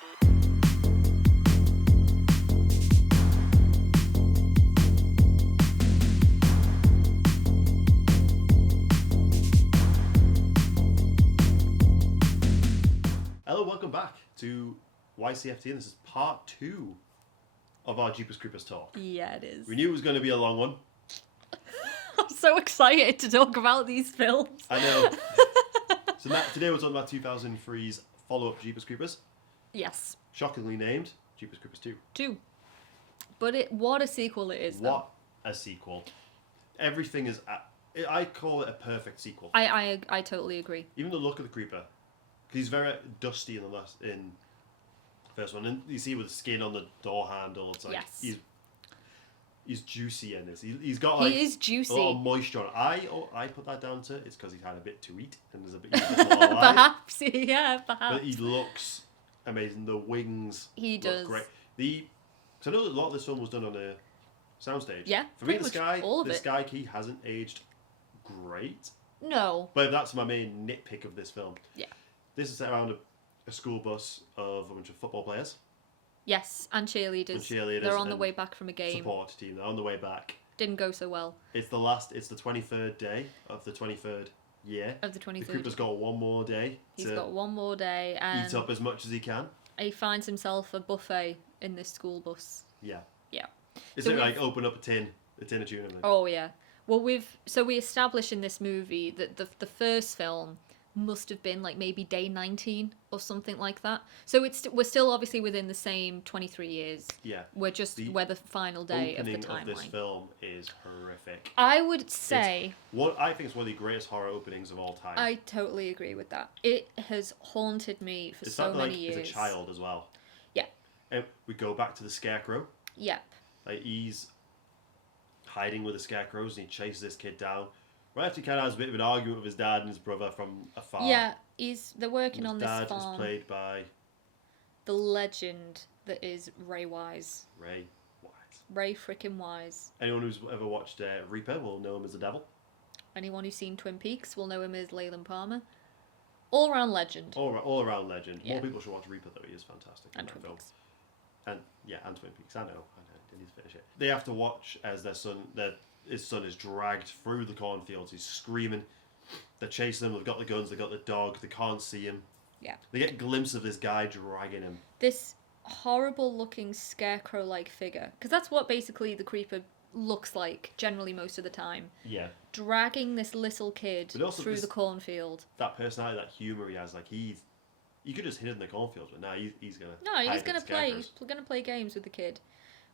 Hello, welcome back to YCFT, and this is part 2 of our Jeepers Creepers talk. Yeah, it is. We knew it was going to be a long one. I'm so excited to talk about these films. I know. So today we're talking about 2003's follow-up Jeepers Creepers. Yes. Shockingly named Jeepers Creepers 2. 2. But what a sequel it is, though. What a sequel. Everything is... I call it a perfect sequel. I totally agree. Even the look of the creeper. He's very dusty in the first one, and you see with the skin on the door handle. It's like he's juicy in this. He's got like he is juicy. A lot of moisture on it. I put that down to it's because he's had a bit to eat and there's a bit more alive. Perhaps, yeah, perhaps. But he looks amazing. The wings does look great. So I know that a lot of this film was done on a soundstage. Yeah, for me, all of the it. Sky Key hasn't aged great. No, but that's my main nitpick of this film. Yeah. This is set around a school bus of a bunch of football players. Yes, and cheerleaders. They're on the way back from a game. Support team. They're on the way back. Didn't go so well. It's the 23rd day of the 23rd year. Of the 23rd. The Creeper's got one more day. He's got one more day. And eat up as much as he can. He finds himself a buffet in this school bus. Yeah. Yeah. Is it like open up a tin of tuna? Oh yeah. Well, we establish in this movie that the first film must have been like maybe day 19 or something like that. So we're still obviously within the same 23 years. Yeah. We're the final day of the timeline. Of this film is horrific. I would say I think it's one of the greatest horror openings of all time. I totally agree with that. It has haunted me for so many years. As a child as well. Yeah. And we go back to the Scarecrow. Yep. Like he's hiding with the Scarecrows and he chases this kid down. Right after he kind of has a bit of an argument with his dad and his brother from afar. Yeah, they're working on this farm. His dad is played by the legend that is Ray Wise. Ray frickin' Wise. Anyone who's ever watched Reaper will know him as the devil. Anyone who's seen Twin Peaks will know him as Leyland Palmer. All around legend. All around legend. Yeah. More people should watch Reaper though. He is fantastic. And Twin Peaks. And Twin Peaks. I know. They need to finish it. They have to watch as his son is dragged through the cornfields. He's screaming. They're chasing him. They've got the guns. They've got the dog. They can't see him. Yeah. They get a glimpse of this guy dragging him. This horrible-looking scarecrow-like figure, because that's what basically the creeper looks like generally most of the time. Yeah. Dragging this little kid through the cornfield. That personality, that humour he has, like he could just hid in the cornfields, but now he's gonna. No, he's gonna play. He's gonna play games with the kid.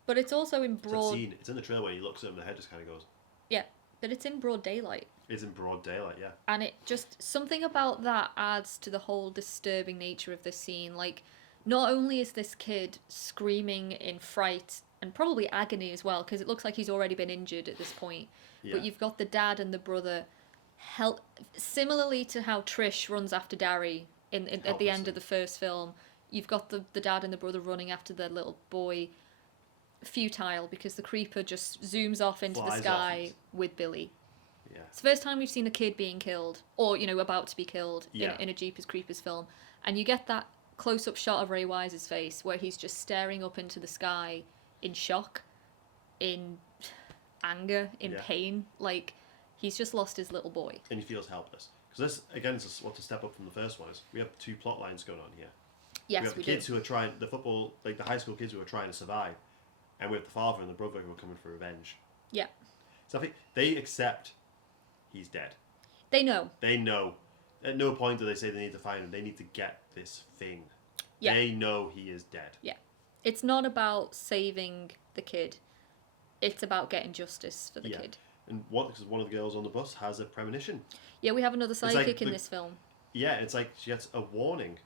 But it's also in broad... It's in the trailer where he looks at him, the head just kind of goes... Yeah, but it's in broad daylight. It's in broad daylight, yeah. And it just... Something about that adds to the whole disturbing nature of this scene. Like, not only is this kid screaming in fright, and probably agony as well, because it looks like he's already been injured at this point, but you've got the dad and the brother... Similarly to how Trish runs after Darry at the end of the first film, you've got the dad and the brother running after their little boy... futile because the creeper just zooms off into the sky with Billy. Yeah. It's the first time we've seen a kid being killed, or about to be killed in a Jeepers Creepers film, and you get that close-up shot of Ray Wise's face where he's just staring up into the sky in shock, in anger, in pain, like he's just lost his little boy. And he feels helpless. Because this, again, is what to step up from the first one is. We have two plot lines going on here. Yes, we have the kids who are trying, the high school kids who are trying to survive. And we have the father and the brother who are coming for revenge. Yeah. So I think they accept he's dead. They know. They know. At no point do they say they need to find him. They need to get this thing. Yeah. They know he is dead. Yeah. It's not about saving the kid. It's about getting justice for the kid. And because one of the girls on the bus has a premonition. Yeah, we have another psychic in this film. Yeah, it's like she gets a warning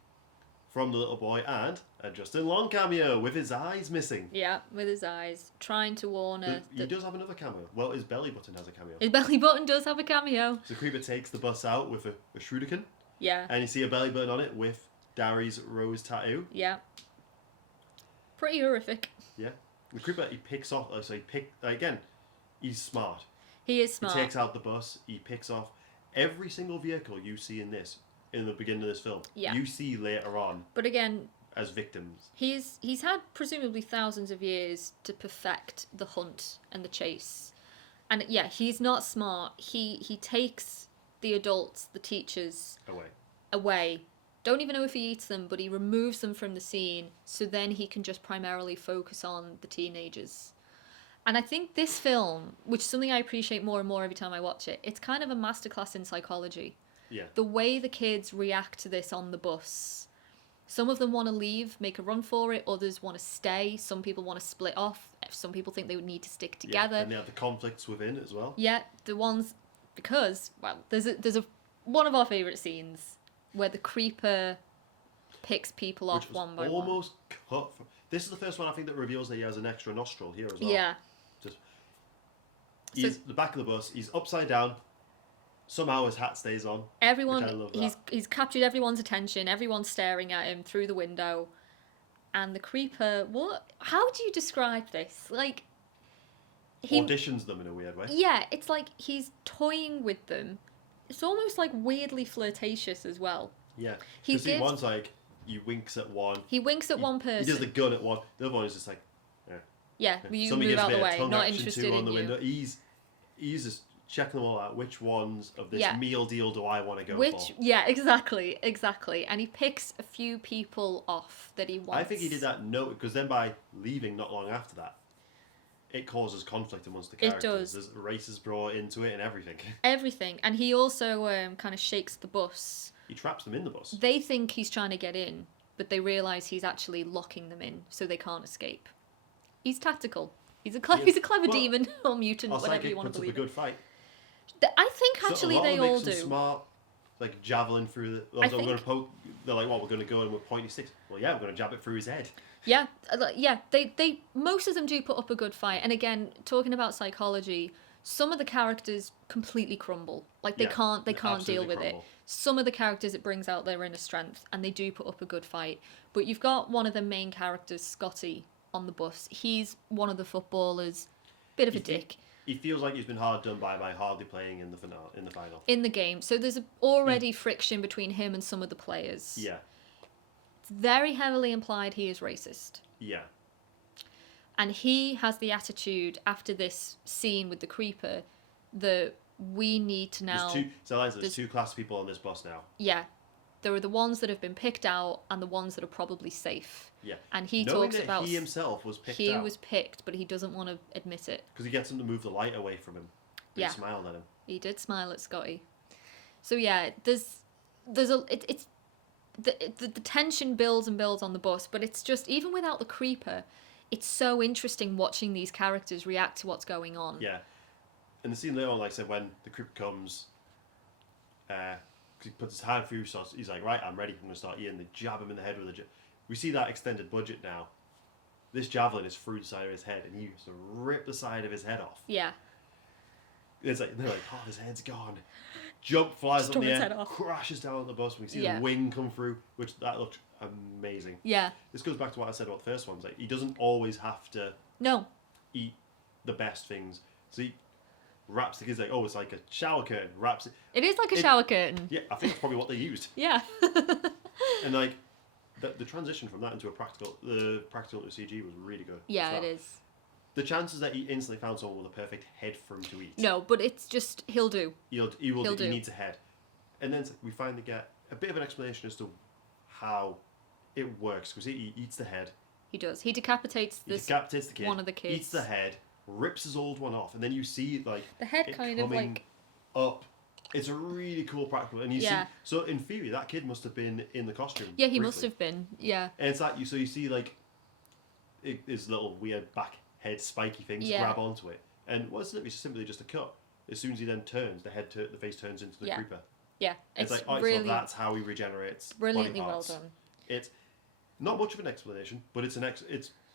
from the little boy and a Justin Long cameo with his eyes missing. Yeah, with his eyes. Trying to warn her. He does have another cameo. Well, his belly button has a cameo. His belly button does have a cameo. So Creeper takes the bus out with a shuriken. Yeah. And you see a belly button on it with Darry's rose tattoo. Yeah. Pretty horrific. Yeah. The Creeper, he picks off... So again, he's smart. He is smart. He takes out the bus. He picks off every single vehicle you see in the beginning of this film. Yeah. You see later on. But again, as victims. He's had presumably thousands of years to perfect the hunt and the chase. And yeah, he's not smart. He takes the adults, the teachers, away. Don't even know if he eats them, but he removes them from the scene so then he can just primarily focus on the teenagers. And I think this film, which is something I appreciate more and more every time I watch it, it's kind of a masterclass in psychology. Yeah. The way the kids react to this on the bus. Some of them want to leave, make a run for it. Others want to stay. Some people want to split off. Some people think they would need to stick together. Yeah, and they have the conflicts within as well. Yeah, the ones... Because, well, there's one of our favourite scenes where the creeper picks people off one by one. Almost cut from... This is the first one I think that reveals that he has an extra nostril here as well. Yeah. He's the back of the bus. He's upside down. Somehow his hat stays on. He's captured everyone's attention. Everyone's staring at him through the window. And the creeper, how do you describe this? Like, he auditions them in a weird way. Yeah, it's like he's toying with them. It's almost like weirdly flirtatious as well. Yeah. Because one's like, he winks at one. He winks at one person. He does the gun at one. The other one is just like, yeah, you move out the way. Not interested in you. Window. He's just checking them all out. Which ones of this meal deal do I want to go for? Yeah, exactly. And he picks a few people off that he wants. I think he did that because then by leaving not long after that, it causes conflict amongst the characters. It does. There's races brought into it and everything. Everything. And he also kind of shakes the bus. He traps them in the bus. They think he's trying to get in, but they realise he's actually locking them in so they can't escape. He's tactical. He's a clever demon or mutant, whatever you want to believe. A good fight. I think actually they all do. Smart, like javelin through the. We're going to poke. They're like, "What? We're going to go in with pointy sticks." Well, yeah, we're going to jab it through his head. Yeah. They most of them do put up a good fight. And again, talking about psychology, some of the characters completely crumble. Like they can't deal with it. Some of the characters, it brings out their inner strength, and they do put up a good fight. But you've got one of the main characters, Scotty, on the bus. He's one of the footballers. Bit of a dick. He feels like he's been hard done by hardly playing in the final. In the game. So there's already friction between him and some of the players. Yeah. It's very heavily implied he is racist. Yeah. And he has the attitude after this scene with the creeper that we need to now... There's two class of people on this bus now. Yeah. There are the ones that have been picked out and the ones that are probably safe. Yeah. And he talks about... he himself was picked out. He was picked, but he doesn't want to admit it. Because he gets him to move the light away from him. He smiled at him. He did smile at Scotty. So yeah, the tension builds and builds on the bus, but it's just, even without the creeper, it's so interesting watching these characters react to what's going on. Yeah. And the scene later on, like I said, when the creeper comes... he puts his hand through, so he's like, right, I'm ready, I'm going to start eating. They jab him in the head with a... We see that extended budget now. This javelin is through the side of his head, and he used to rip the side of his head off. Yeah. They're like, oh, his head's gone. Jump, flies up in the air, crashes down on the bus. We see the wing come through, that looked amazing. Yeah. This goes back to what I said about the first one. Like, he doesn't always have to eat the best things. So he wraps the kids like, it's like a shower curtain. Wraps it. It is like a shower curtain. Yeah, I think it's probably what they used. Yeah. And like the transition from that into the practical to CG was really good. Yeah, it is. The chances that he instantly found someone with a perfect head for him to eat. No, but it's just he'll do. He needs a head, and then we finally get a bit of an explanation as to how it works, because he eats the head. He does. He decapitates the kid. One of the kids. Eats the head, rips his old one off, and then you see like the head kind of like up. It's a really cool practical, and you see. So in theory, that kid must have been in the costume. Yeah, he must have been. Yeah. And it's like you see like his little weird back head spiky things grab onto it, and what's it? It's simply just a cut. As soon as he then turns, the face turns into the creeper. Yeah, it's like so that's how he regenerates. Brilliantly well done. It's not much of an explanation, but it's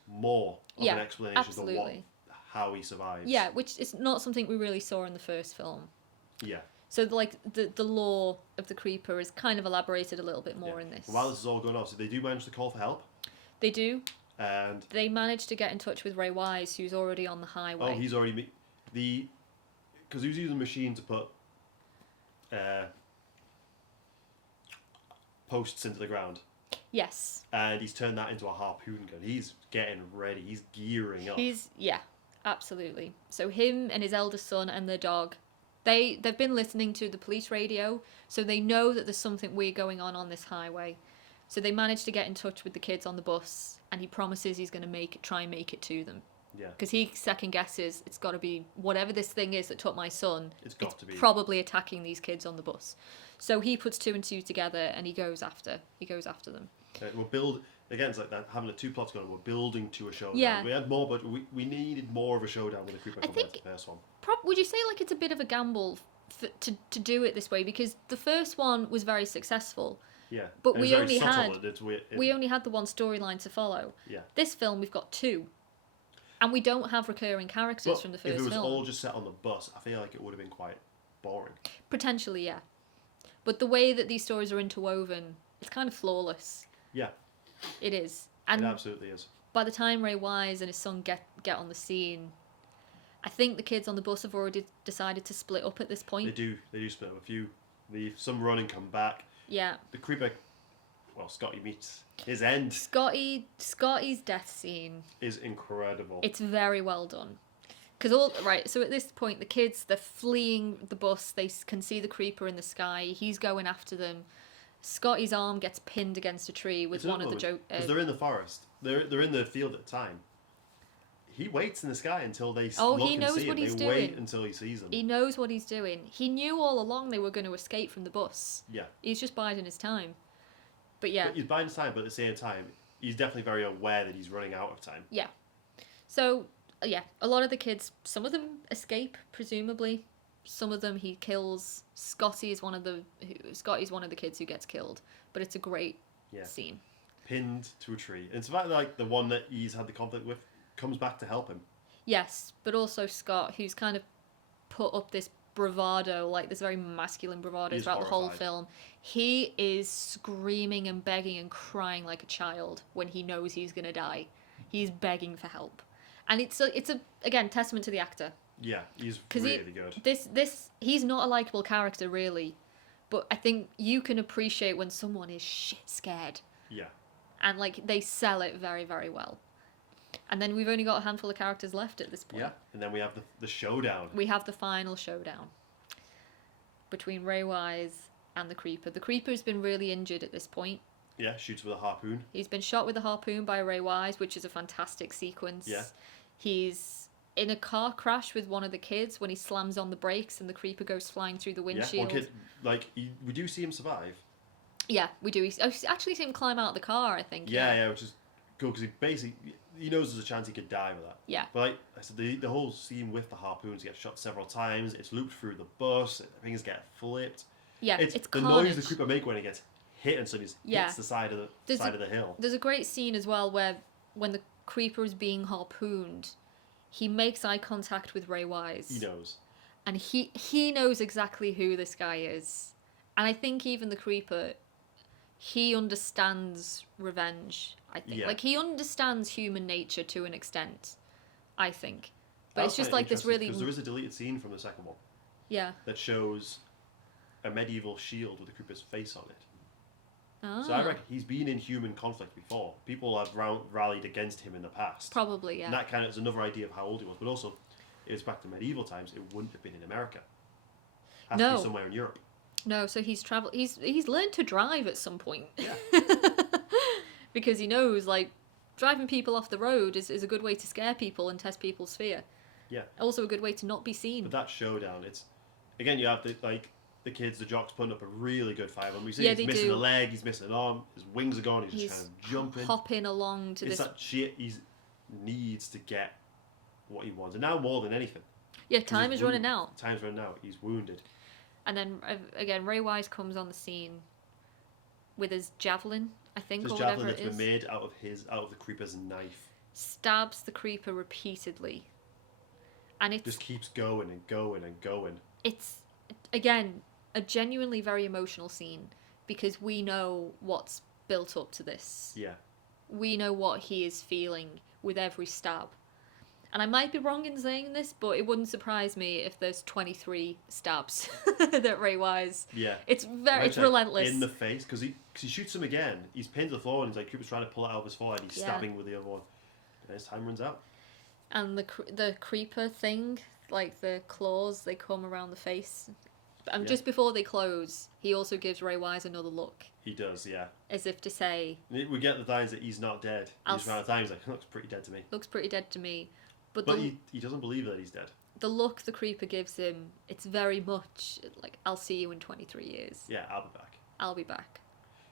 more of an explanation of how he survives. Yeah, which is not something we really saw in the first film. Yeah. So the lore of the creeper is kind of elaborated a little bit more in this. And while this is all going on, so they do manage to call for help. They do. And they managed to get in touch with Ray Wise, who's already on the highway. Oh, he's already because he was using a machine to put posts into the ground. Yes. And he's turned that into a harpoon gun. He's getting ready. He's gearing up. Yeah, absolutely. So him and his eldest son and their dog, they've been listening to the police radio, so they know that there's something weird going on this highway. So they managed to get in touch with the kids on the bus, and he promises he's going to try and make it to them. Yeah. Because he second guesses it's got to be whatever this thing is that took my son. It's got to be probably attacking these kids on the bus. So he puts 2 and 2 together, and he goes after them. We'll build again. It's like that, having the two plots going. We're building to a showdown. Yeah. We had more, but we needed more of a showdown with the creeper compared to the first one. Would you say like it's a bit of a gamble to do it this way, because the first one was very successful. Yeah, but and we only had we only had the one storyline to follow. Yeah. This film we've got 2, and we don't have recurring characters from the first film. If it was all just set on the bus, I feel like it would have been quite boring. Potentially, yeah. But the way that these stories are interwoven, it's kind of flawless. Yeah. It is. And it absolutely is. By the time Ray Wise and his son get on the scene, I think the kids on the bus have already decided to split up at this point. They do split up. A few leave, some run and come back. Yeah. The creeper, Scotty meets his end. Scotty's death scene is incredible. It's very well done. So at this point, the kids, they're fleeing the bus. They can see the creeper in the sky. He's going after them. Scotty's arm gets pinned against a tree with one of the because they're in the forest. They're in the field at the time. He waits in the sky until they look he and knows see what him. he's They doing. wait until he sees them. He knows what he's doing. He knew all along they were going to escape from the bus. Yeah. He's just biding his time. But yeah. He's biding his time, but at the same time, he's definitely very aware that he's running out of time. Yeah. So, yeah, a lot of the kids, some of them escape, presumably. Some of them he kills. Scotty's one of the kids who gets killed. But it's a great scene. Pinned to a tree. And it's about like the one that he's had the conflict with comes back to help him. Yes, but also Scott, who's kind of put up this bravado, like this very masculine bravado throughout the whole film. He is screaming and begging and crying like a child when he knows he's going to die. He's begging for help. And it's a again, testament to the actor. Yeah, he's really good. He's not a likable character, really. But I think you can appreciate when someone is shit scared. Yeah. And, like, they sell it very, very well. And then we've only got a handful of characters left at this point. Yeah, and then we have the showdown. We have the final showdown between Ray Wise and the Creeper. The Creeper's been really injured at this point. Yeah, shoots with a harpoon. He's been shot with a harpoon by Ray Wise, which is a fantastic sequence. Yeah. He's in a car crash with one of the kids when he slams on the brakes and the Creeper goes flying through the windshield. Yeah, one kid, we do see him survive. Yeah, we do. We actually see him climb out of the car, I think. Yeah, which is good because he knows there's a chance he could die with that. Yeah. But like I said, the whole scene with the harpoons, he gets shot several times. It's looped through the bus. Things get flipped. Yeah, it's the carnage. noise the creeper make when he gets hit and suddenly hits the side of the hill. There's a great scene as well where when the Creeper is being harpooned, he makes eye contact with Ray Wise. He knows. And he knows exactly who this guy is. And I think even the Creeper, he understands revenge, I think. Yeah. Like, he understands human nature to an extent, I think. But it's just like this really... Because there is a deleted scene from the second one. Yeah. That shows a medieval shield with the creeper's face on it. Ah. So I reckon he's been in human conflict before. People have rallied against him in the past. Probably, yeah. And that kind of is another idea of how old he was. But also, it was back to medieval times. It wouldn't have been in America. It has to be somewhere in Europe. No, so he's learned to drive at some point. Yeah. Because he knows, like, driving people off the road is a good way to scare people and test people's fear. Yeah. Also a good way to not be seen. But that showdown, it's... Again, you have the kids, the jocks putting up a really good fight. When we see he's missing a leg, he's missing an arm, his wings are gone, he's just kind of jumping. Hopping along to it's this... that shit, he needs to get what he wants. And now more than anything. Yeah, time is running out. Time's running out. He's wounded. And then, again, Ray Wise comes on the scene with his javelin, I think, or whatever it is. Javelin that's been made out of the creeper's knife. Stabs the creeper repeatedly. And it just keeps going and going and going. It's, again, a genuinely very emotional scene because we know what's built up to this. Yeah. We know what he is feeling with every stab. And I might be wrong in saying this, but it wouldn't surprise me if there's 23 stabs that Ray Wise. Yeah. It's relentless. In the face, because he shoots him again. He's pinned to the floor, and he's like, Cooper's trying to pull it out of his forehead. He's stabbing with the other one. And his time runs out. And the creeper thing, like the claws, they come around the face. And just before they close, he also gives Ray Wise another look. He does, yeah. As if to say... We get the lines that he's not dead. He's around the time, he's like, looks pretty dead to me. Looks pretty dead to me. But he doesn't believe that he's dead. The look the creeper gives him, it's very much like, I'll see you in 23 years. Yeah, I'll be back. I'll be back.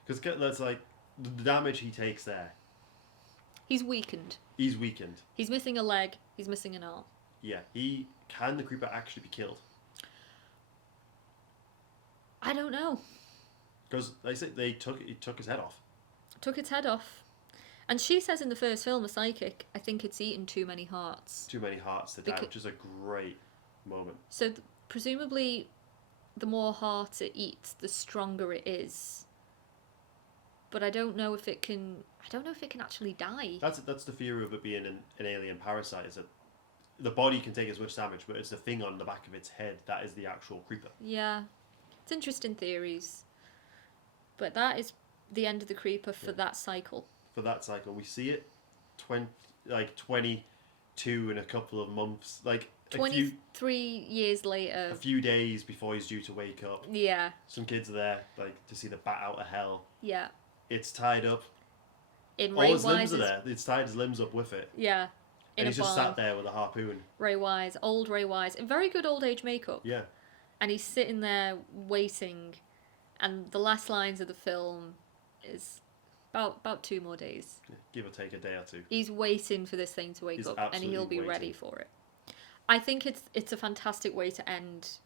Because that's like, the damage he takes there. He's weakened. He's weakened. He's missing a leg. He's missing an arm. Yeah, can the creeper actually be killed? I don't know. Because they say he took his head off. Took its head off. And she says in the first film, the psychic, I think it's eaten too many hearts. Too many hearts to die, which is a great moment. So presumably, the more hearts it eats, the stronger it is. But I don't know if it can. I don't know if it can actually die. That's the theory of it being an alien parasite. Is that the body can take as much damage, but it's the thing on the back of its head that is the actual creeper. Yeah, it's interesting theories. But that is the end of the creeper for that cycle. For that cycle, we see it 22 in a couple of months, like 23 years later, a few days before he's due to wake up. Yeah, some kids are there, like, to see the bat out of hell. Yeah, it's tied up. In all Ray his limbs Wise's... are there. It's tied his limbs up with it. Yeah, and he's just sat there with a harpoon. Ray Wise, old Ray Wise, in very good old age makeup. Yeah, and he's sitting there waiting, and the last lines of the film is about 2 more days. Yeah, give or take a day or two. He's waiting for this thing to wake up, and he'll be ready for it. I think it's a fantastic way to end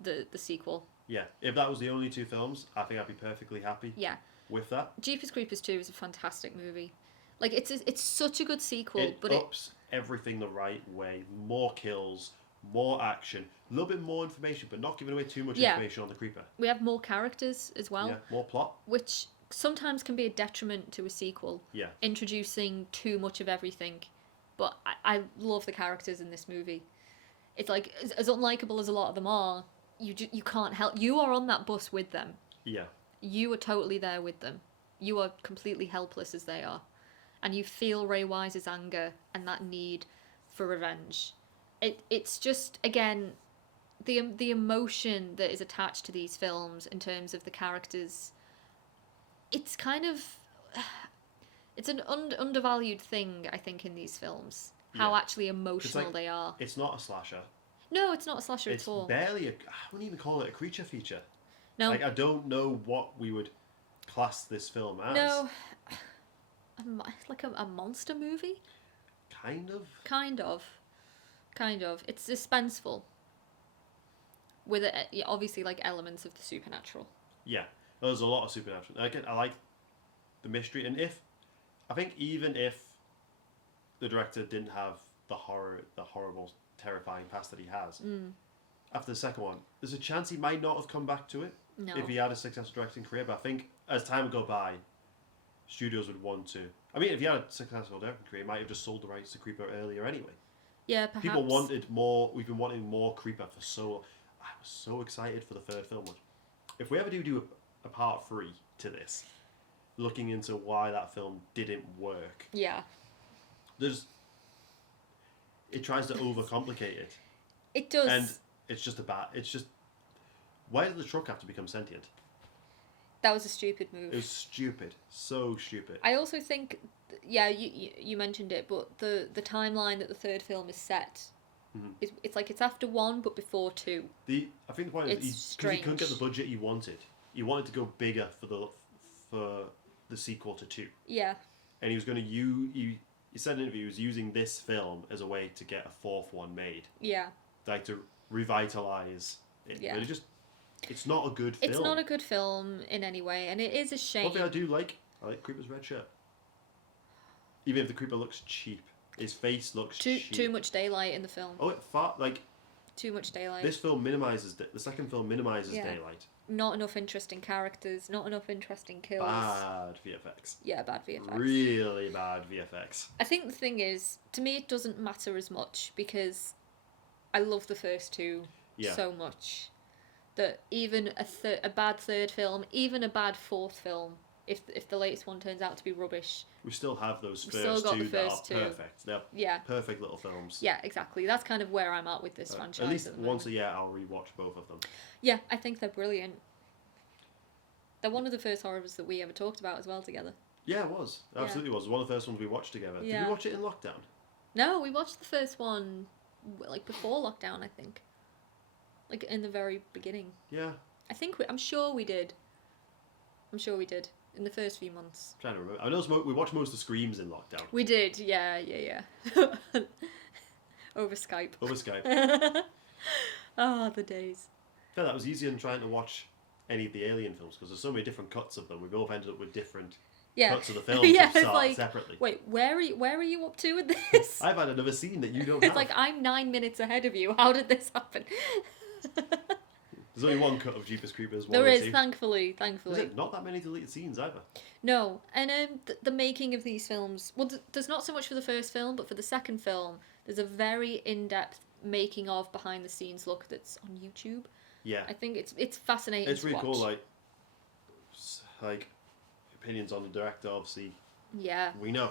the sequel. Yeah, if that was the only 2 films, I think I'd be perfectly happy. Yeah. With that. Jeepers Creepers 2 is a fantastic movie. Like, it's such a good sequel, but it ups everything the right way. More kills, more action, a little bit more information, but not giving away too much information on the creeper. We have more characters as well. Yeah, more plot. Which sometimes can be a detriment to a sequel. Yeah. Introducing too much of everything. But I love the characters in this movie. It's like, as unlikable as a lot of them are, you can't help. You are on that bus with them. Yeah. You are totally there with them. You are completely helpless as they are. And you feel Ray Wise's anger and that need for revenge. It's just, again, the emotion that is attached to these films in terms of the characters. It's kind of... It's an undervalued thing, I think, in these films. How actually emotional they are. It's not a slasher. No, it's not a slasher at all. It's barely I wouldn't even call it a creature feature. No. Like, I don't know what we would class this film as. No. Like a monster movie? Kind of. It's suspenseful. With obviously like elements of the supernatural. Yeah. There's a lot of supernatural. I like the mystery, and I think even if the director didn't have the horrible, terrifying past that he has, after the second one, there's a chance he might not have come back to it if he had a successful directing career. But I think as time would go by, studios would want to. I mean, if he had a successful directing career, he might have just sold the rights to Creeper earlier anyway. Yeah, perhaps. People wanted more. We've been wanting more Creeper for so long. I was so excited for the third film. If we ever do a part 3 to this, looking into why that film didn't work. Yeah. It tries to overcomplicate it. It does. And it's just why did the truck have to become sentient? That was a stupid move. It was stupid. So stupid. I also think, you mentioned it, but the timeline that the third film is set, it's like it's after 1 but before 2. I think the point is because he couldn't get the budget he wanted. He wanted to go bigger for the sequel to 2. Yeah. And he was going to he said in an interview he was using this film as a way to get a 4th one made. Yeah. Like to revitalize it. Yeah. But it's not a good film. It's not a good film in any way, and it is a shame. One thing I do like Creeper's red shirt. Even if the Creeper looks cheap, his face looks cheap. Too much daylight in the film. Oh, too much daylight. This film minimizes the second film minimizes daylight, Not enough interesting characters, not enough interesting kills. Bad VFX. Yeah, bad VFX. Really bad VFX. I think the thing is, to me, it doesn't matter as much because I love the first two so much that even a bad third film, even a bad fourth film, if the latest one turns out to be rubbish, We still have those We've still first got two the that first are two. perfect. They're yeah, perfect little films. yeah, exactly. That's kind of where I'm at with this franchise. At least the once a moment. year, I'll rewatch both of them. Yeah, I think they're brilliant. They're one of the first horrors that we ever talked about as well together. Yeah, it was. It absolutely was. It was one of the first ones we watched together. Did Yeah. we watch it in lockdown? No, we watched the first one like before lockdown, I think. Like in the very beginning. Yeah. I'm sure we did. I'm sure we did in the first few months. I'm trying to remember. I know we watched most of the Screams in lockdown. We did, yeah. Over Skype. Over Skype. Oh, the days. Yeah, that was easier than trying to watch any of the Alien films because there's so many different cuts of them. We both ended up with different cuts of the film Yeah, to it's start like, separately. Wait, where are you up to with this? I've had another scene that you don't It's have. like I'm 9 minutes ahead of you. How did this happen? There's only one cut of Jeepers Creepers 1 There and is, 2. thankfully. There's not that many deleted scenes either. No, and the making of these films. Well, there's not so much for the first film, but for the second film, there's a very in-depth making of behind the scenes look that's on YouTube. Yeah. I think it's fascinating. It's to really watch. cool, like opinions on the director. Obviously, Yeah, we know,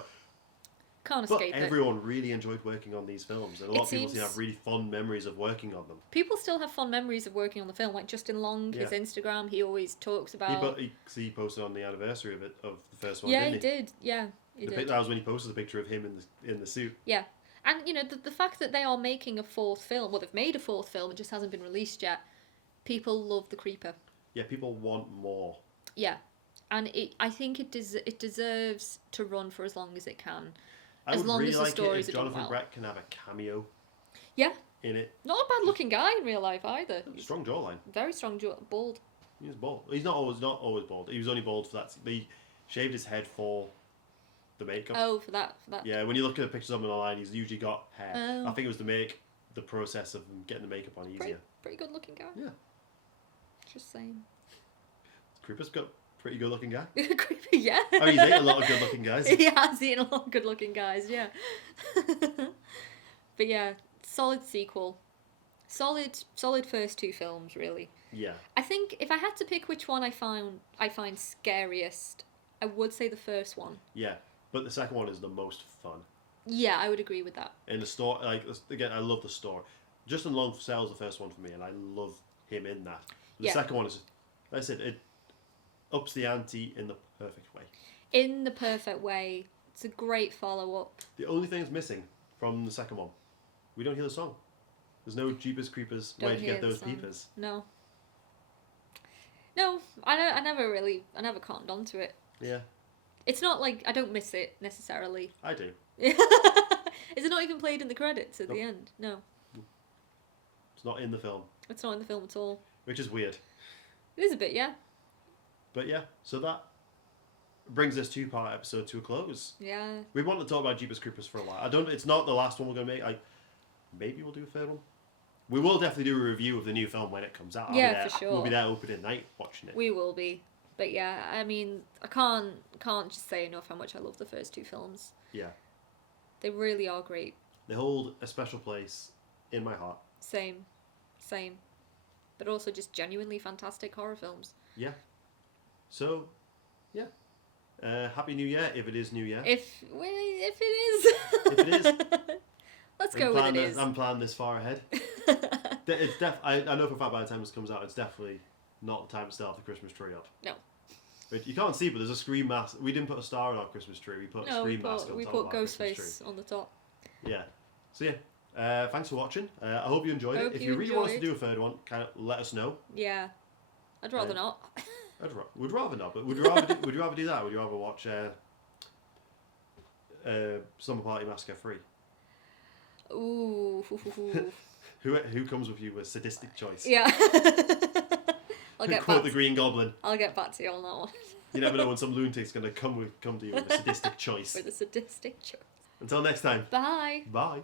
can't but escape it. everyone really enjoyed working on these films, and a lot of people seem to seems- have really fond memories of working on them. People still have fond memories of working on the film. Like Justin Long, his Yeah. Instagram, he always talks about. He posted on the anniversary of the first one. Yeah, didn't he did. Yeah, he did. That was when he posted the picture of him in the suit. Yeah. And, you know, the fact that they are making a fourth film, well, they've made a fourth film, it just hasn't been released yet. People love The Creeper. Yeah, people want more. Yeah. And I think it deserves to run for as long as it can. I As would long really as the like stories it if are done Jonathan well. Brett can have a cameo Yeah. in it. Not a bad looking guy in real life either. Strong jawline. Very strong bald. He's bald. He's not always bald. He was only bald for that. They shaved his head for the makeup. Oh, for that. Yeah, when you look at pictures of him online, he's usually got hair. Oh. I think it was to make the process of getting the makeup on easier. Pretty good looking guy. Yeah. Just saying. Creeper's got a pretty good looking guy. Creepy, yeah. Oh, he's ate a lot of good looking guys. He has eaten a lot of good looking guys, yeah. But yeah, solid sequel. Solid first two films, really. Yeah. I think if I had to pick which one I find scariest, I would say the first one. Yeah. But the second one is the most fun. Yeah, I would agree with that. In the story, like, again, I love the story. Justin Long sells the first one for me, and I love him in that. The Yeah. second one is, like I said, it ups the ante in the perfect way. In the perfect way. It's a great follow-up. The only thing that's missing from the second one, we don't hear the song. There's no Jeepers Creepers. Don't Where'd you hear get the those song. peepers? No, I never cottoned onto it. Yeah, It's not like I don't miss it necessarily. I do. Is it not even played in the credits at the Nope. end? No, It's not in the film, it's not in the film at all. which is weird. It is a bit, yeah. But yeah, so that brings this two-part episode to a close. Yeah. We want to talk about Jeepers Creepers for a while. It's not the last one we're going to make. Maybe we'll do a third one. We will definitely do a review of the new film when it comes out. I'll Yeah, be there. for sure. We'll be there opening night watching it. We will be. But yeah, I mean, I can't just say enough how much I love the first two films. Yeah. They really are great. They hold a special place in my heart. Same. But also just genuinely fantastic horror films. Yeah. So, yeah. Happy New Year, if it is New Year. If it is. If it is. Let's go with it is. I'm planning this far ahead. I know for a fact by the time this comes out, it's definitely not the time to start the Christmas tree up. No. But you can't see, but there's a Scream mask. We didn't put a star on our Christmas tree. We put a No, Scream mask on we top put of our Christmas tree. Ghostface on the top. Yeah. So yeah, thanks for watching. I hope you enjoyed it. Hope If you you really want us to enjoyed. do a third one, kind of let us know. Yeah. I'd rather not. We'd rather not, but would you rather do that? Would you rather watch Slumber Party Massacre 3? Ooh. Who comes with you with sadistic choice? Yeah. I'll get Quote back. the Green Goblin. I'll get back to you on that one. You never know when some lunatic's going to come to you with a sadistic choice. With a sadistic choice. Until next time. Bye. Bye.